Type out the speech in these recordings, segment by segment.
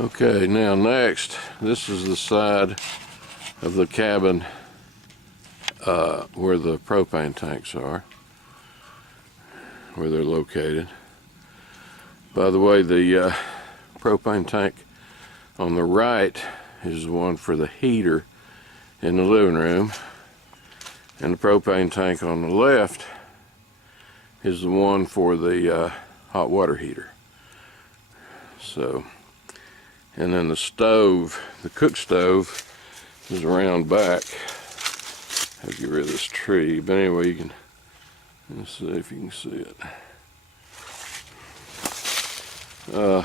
Okay, now next, this is the side of the cabin where the propane tanks are, where they're located. By the way, the propane tank on the right is the one for the heater in the living room, and the propane tank on the left is the one for the hot water heater. So, and then the stove, the cook stove, is around back. I'll get rid of this tree, but anyway, you can, let's see if you can see it. Yeah,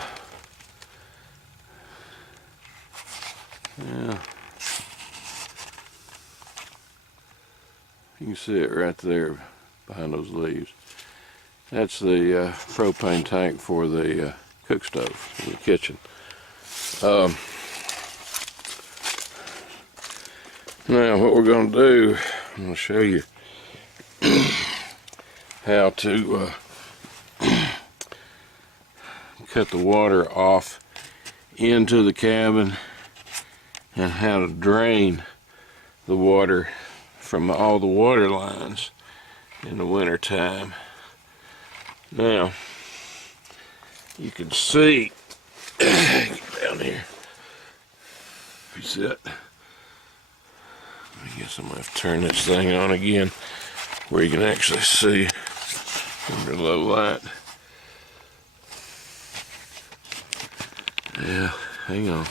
you can see it right there behind those leaves. That's the propane tank for the cook stove in the kitchen. Now what we're going to do, I'm going to show you how to cut the water off into the cabin and how to drain the water from all the water lines in the winter time. Now you can see down here, you see it? I guess I'm going to have to turn this thing on again where you can actually see under low light. Yeah, hang on.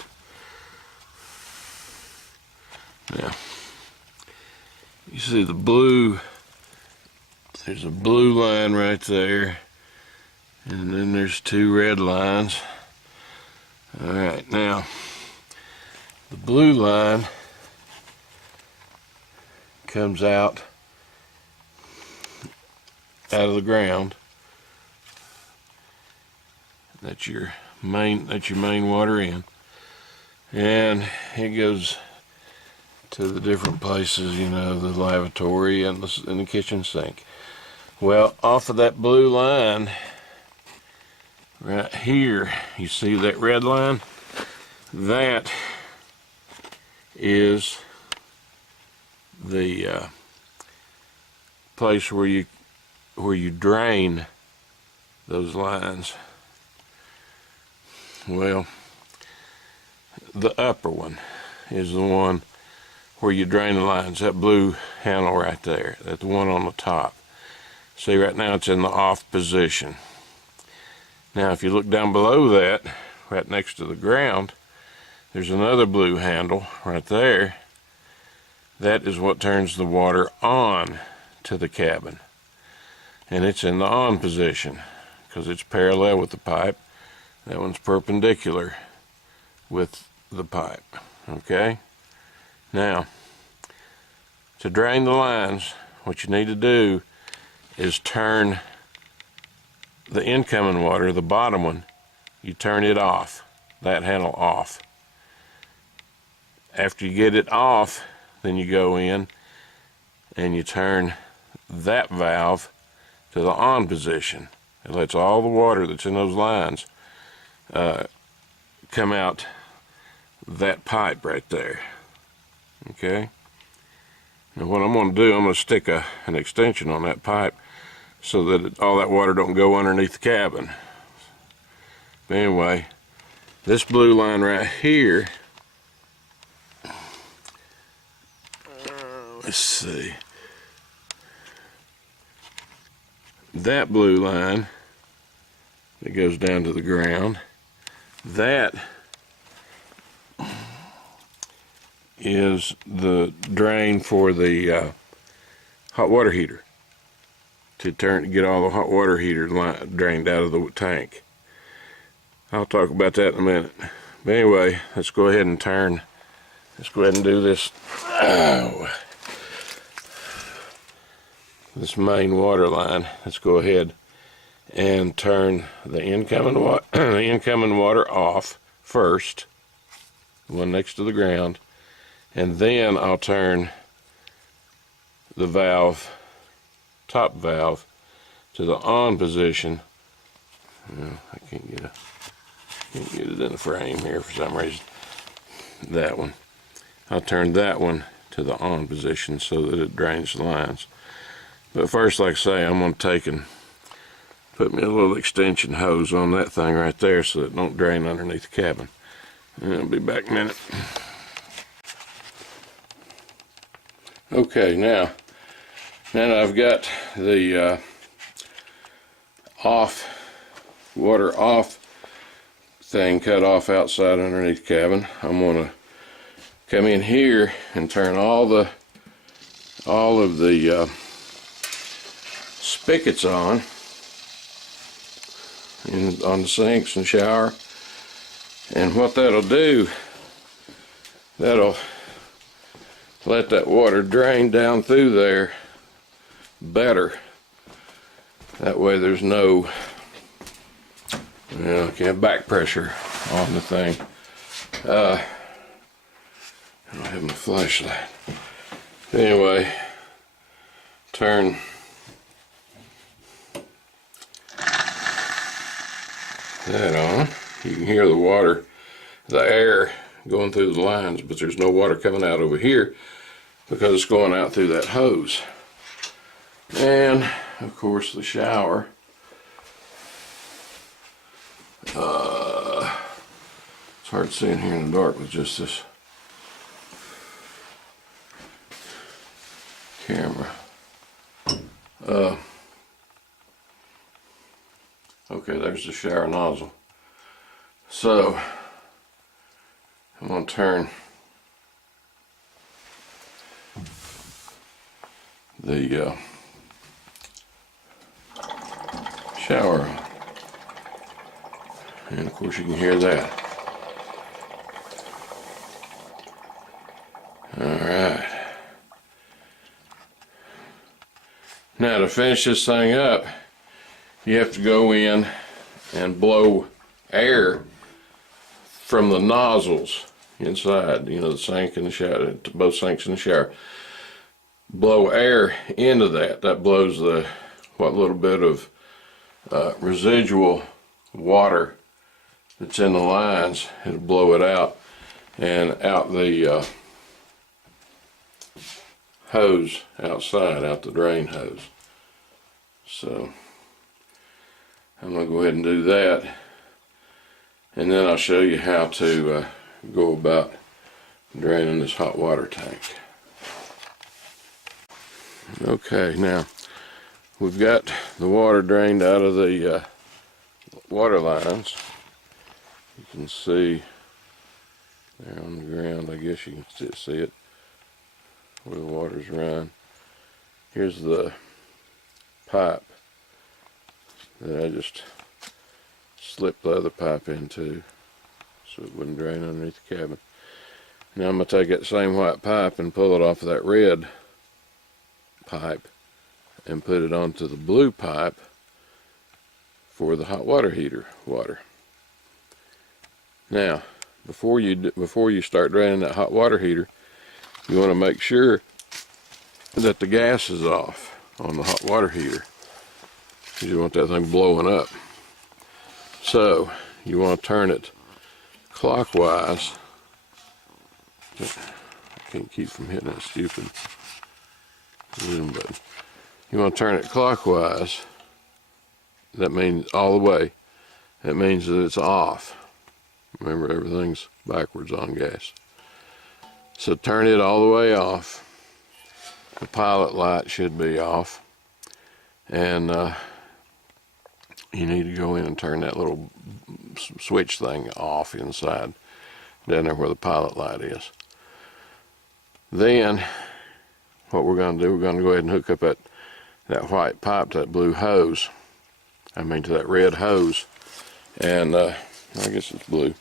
Now, you see the blue, there's a blue line right there, and then there's two red lines. Alright, now, the blue line comes out of the ground. That's your main water in, and it goes to the different places, you know, the lavatory and the kitchen sink. Well, off of that blue line right here, you see that red line? That is the place where you drain those lines. Well, the upper one is the one where you drain the lines, that blue handle right there, that's the one on the top. See, right now it's in the off position. Now if you look down below that, right next to the ground, there's another blue handle right there. That is what turns the water on to the cabin. And it's in the on position because it's parallel with the pipe. That one's perpendicular with the pipe. Okay? Now, to drain the lines, what you need to do is turn the incoming water, the bottom one, you turn it off, that handle off. After you get it off, then you go in and you turn that valve to the on position. It lets all the water that's in those lines come out that pipe right there. Okay? Now what I'm going to do, I'm going to stick an extension on that pipe so that all that water don't go underneath the cabin. But anyway, this blue line right here, let's see, that blue line that goes down to the ground, that is the drain for the hot water heater, to get all the hot water heater drained out of the tank. I'll talk about that in a minute. But anyway, let's go ahead and do this. This main water line. Let's go ahead and turn the incoming water off first, the one next to the ground, and then I'll turn the valve, top valve, to the on position. I can't get Can't get it in the frame here for some reason. That one. I'll turn that one to the on position so that it drains the lines. But first, like I say, I'm going to take and put me a little extension hose on that thing right there so that it don't drain underneath the cabin. And I'll be back in a minute. Okay, now that I've got the water off thing cut off outside underneath the cabin, I'm going to come in here and turn all of the spigots on the sinks and shower. And what that'll do, that'll let that water drain down through there better. That way there's no back pressure on the thing. I don't have my flashlight. Anyway, turn that on. You can hear the water, the air going through the lines, but there's no water coming out over here because it's going out through that hose. And of course the shower. It's hard to see in here in the dark with just this camera. Okay, there's the shower nozzle. So I'm going to turn the shower on. And of course you can hear that. Alright. Now to finish this thing up, you have to go in and blow air from the nozzles inside, the sink and the shower, both sinks and the shower. Blow air into that. That blows what little bit of residual water that's in the lines. It'll blow it out and out the hose outside, out the drain hose. So I'm going to go ahead and do that, and then I'll show you how to go about draining this hot water tank. Okay, now we've got the water drained out of the water lines. You can see there on the ground, I guess you can still see it, where the water's run. Here's the pipe that I just slipped the other pipe into so it wouldn't drain underneath the cabin. Now I'm going to take that same white pipe and pull it off of that red pipe and put it onto the blue pipe for the hot water heater water. Now, before you start draining that hot water heater, you want to make sure that the gas is off on the hot water heater, because you want that thing blowing up. So you want to turn it clockwise. I can't keep from hitting that stupid zoom button. You want to turn it clockwise. That means all the way. That means that it's off. Remember, everything's backwards on gas. So turn it all the way off. The pilot light should be off. And you need to go in and turn that little switch thing off inside, down there where the pilot light is. Then what we're going to do, we're going to go ahead and hook up that white pipe to that blue hose. To that red hose. And I guess it's blue.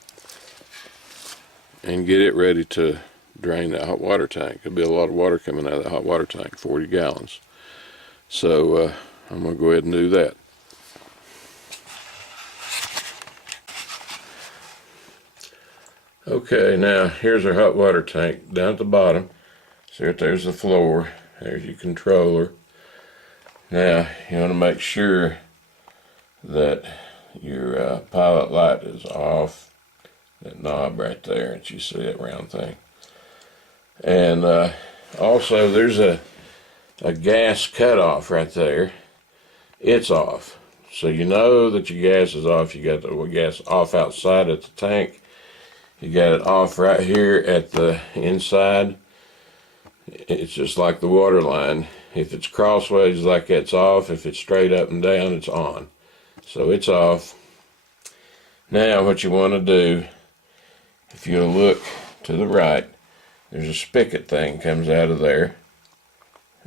And get it ready to drain that hot water tank. There'll be a lot of water coming out of that hot water tank, 40 gallons. So I'm going to go ahead and do that. Okay, now here's our hot water tank down at the bottom. See right there's the floor. There's your controller. Now you want to make sure that your pilot light is off. That knob right there, and you see that round thing. And also there's a gas cutoff right there. It's off. So you know that your gas is off. You got the gas off outside at the tank. You got it off right here at the inside. It's just like the water line. If it's crossways like that's off. If it's straight up and down, it's on. So it's off. Now what you want to do, if you look to the right, there's a spigot thing comes out of there,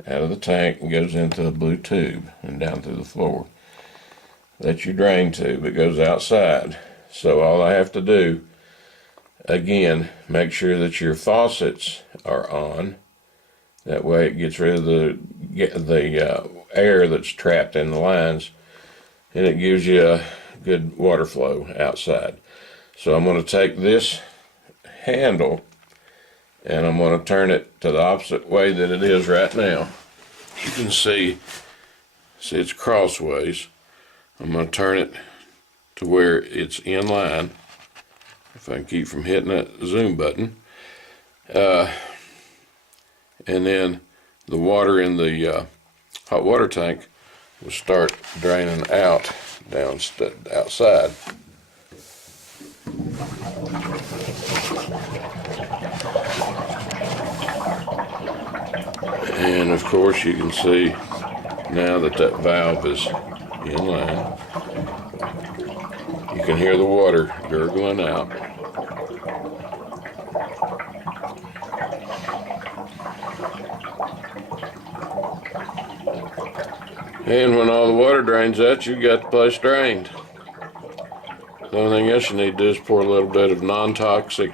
out of the tank, and goes into a blue tube and down through the floor. That's your drain tube. It goes outside. So all I have to do, again, make sure that your faucets are on. That way it gets rid of the air that's trapped in the lines, and it gives you a good water flow outside. So I'm going to take this handle and I'm going to turn it to the opposite way that it is right now. You can see it's crossways. I'm going to turn it to where it's in line, if I can keep from hitting that zoom button. And then the water in the hot water tank will start draining out down outside. And of course you can see now that that valve is in line. You can hear the water gurgling out. And when all the water drains out, you got the place drained. The only thing else you need to do is pour a little bit of non-toxic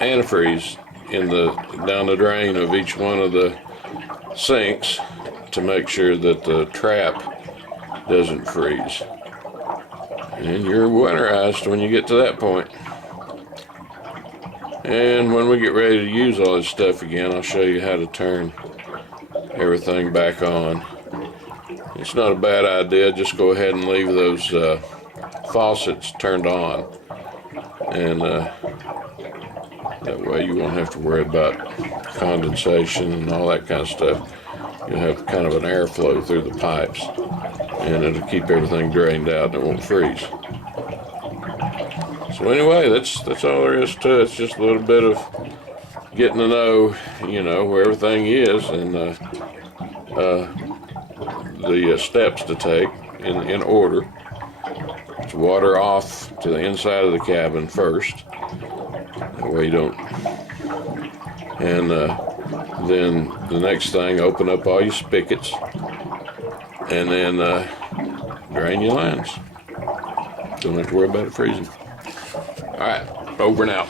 antifreeze down the drain of each one of the sinks to make sure that the trap doesn't freeze. And you're winterized when you get to that point. And when we get ready to use all this stuff again, I'll show you how to turn everything back on. It's not a bad idea. Just go ahead and leave those faucets turned on, and that way you won't have to worry about condensation and all that kind of stuff. You'll have kind of an airflow through the pipes, and it'll keep everything drained out and it won't freeze. So anyway, that's all there is to it. It's just a little bit of getting to know, where everything is, and the steps to take in order. It's water off to the inside of the cabin first. That way you don't. And then the next thing, open up all your spigots, and then drain your lines. Don't have to worry about it freezing. All right, over and out.